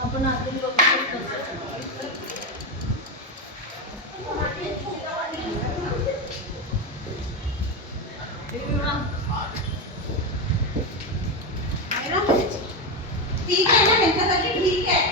आपण आधी ठीक आहे ना त्यांच्यासाठी ठीक आहे.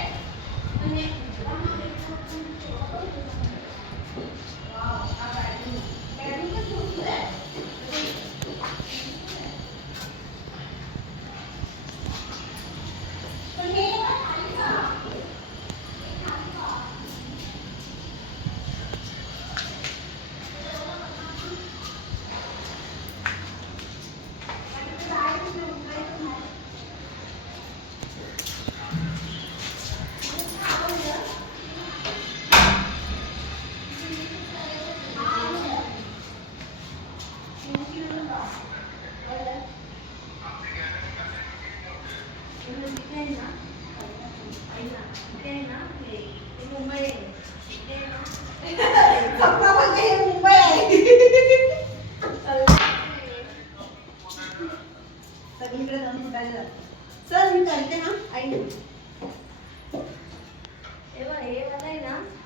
सर मी करते ना आई.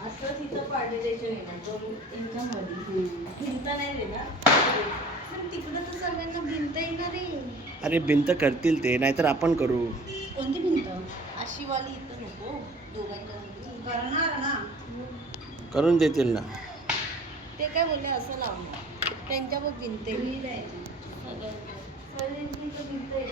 असं तिचं पार्टिसिपेशन येणार त्यांच्यामध्ये भिंत नाही देणार पण तिकडं तर सगळ्यांना भिंत येणार आहे. अरे भिंत करतील ते, नाहीतर आपण करू. कोणती भिंत अशी वाली इथं नको दोघांच्या करणार ना. करून देतील ना. ते काय बोलले असं लावणार त्यांच्या बघ भिंत आहे. सगळ्यांची भिंत आहे.